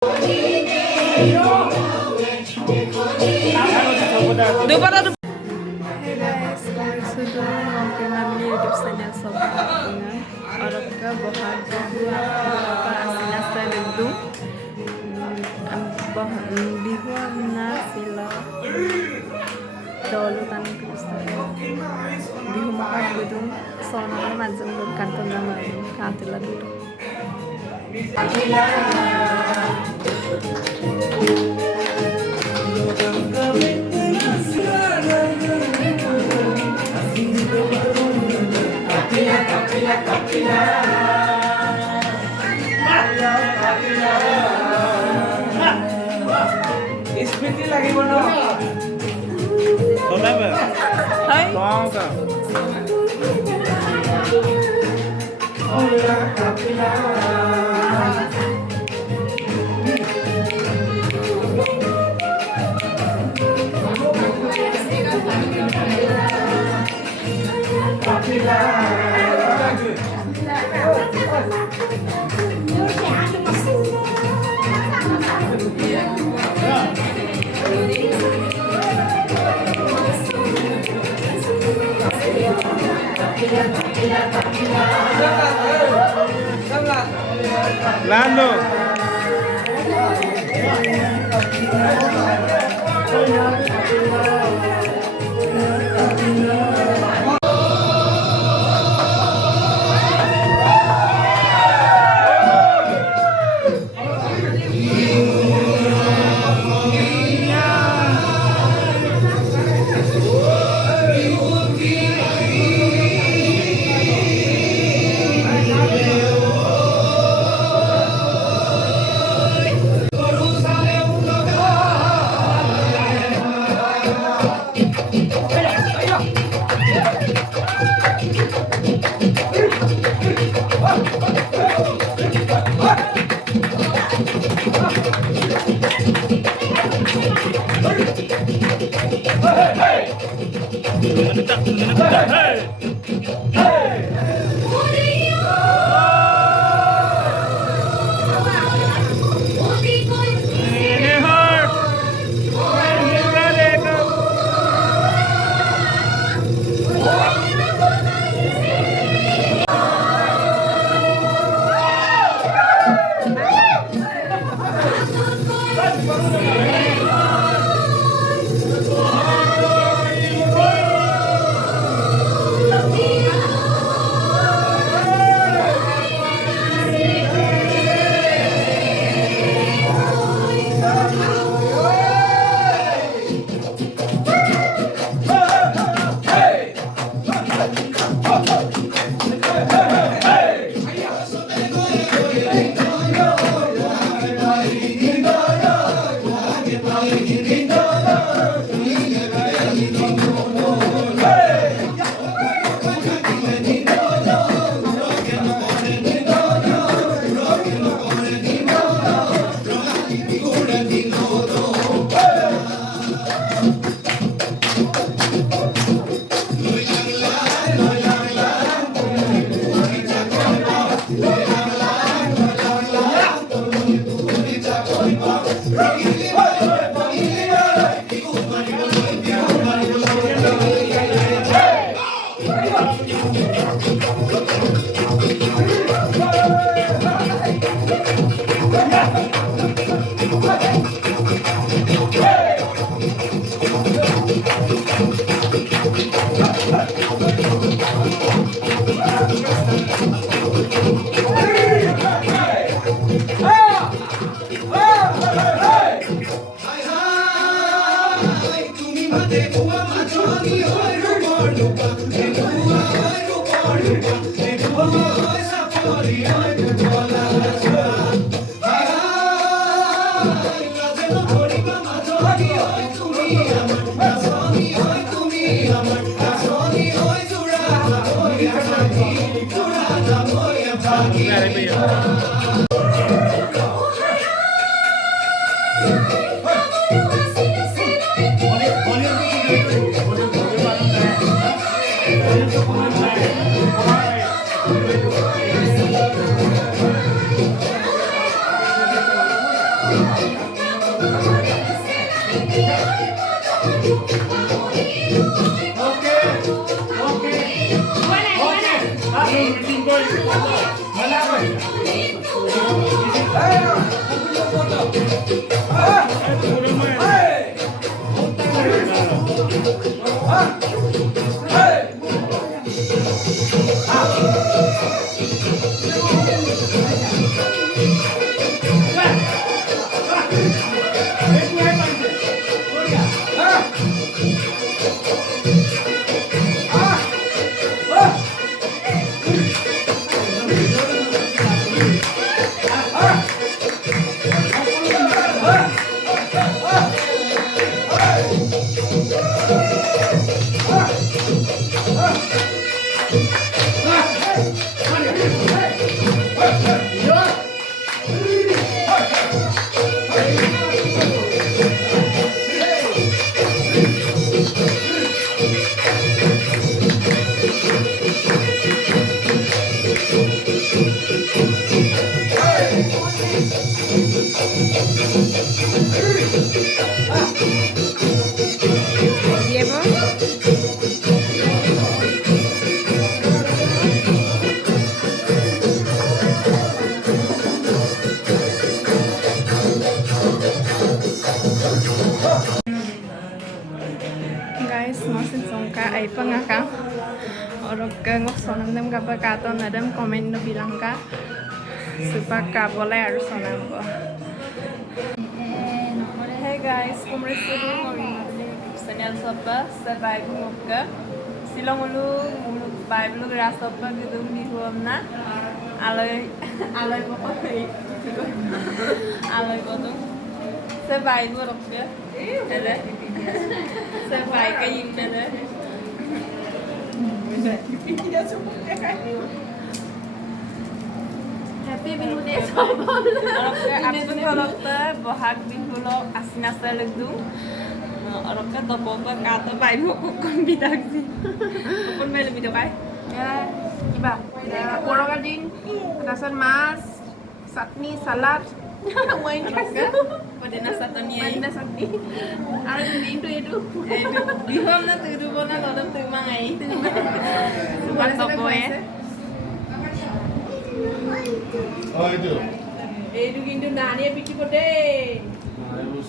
Hey guys, kembali sudah mampir kami YouTube channel Sobat dengan orang ke bohan bihu apa aslinya saya gedung bihu na sila dolu tan kristo bihu makan gedung soalnya majang kantor nama kantor dulu. स्मृति लगी बोलो सोना में Hai. गाँव का लालो Guys, masih songka ay pangaka. Orang ke ngok sonam dem kapa kato nadam komen no bilang ka. Supaya boleh harus sonam ko. Hey guys, kumresi channel sopa sabai ngokka. Silong ulu bai ulu rasopa gitu di huamna. Aloi pokok aloi pokok. Sabai ngoroknya. Ada. Sabai kayak gitu ada. Happy Bihude sopa. Aku kalau bohag bihulo asinasa legdung. Orang kan topo kata baik buku kombinasi. Pun main lebih dokai. Ya, iba. Kurang din, rasaan mas, chutney, salad. Wine kasi. Pada nasa to niya. Wine na chutney. Ano din itu? Bihom na tudo mo na lodom tu mangai. Sudah topo ya. Oh itu. Itu kintu nani bikin kode. Nah, itu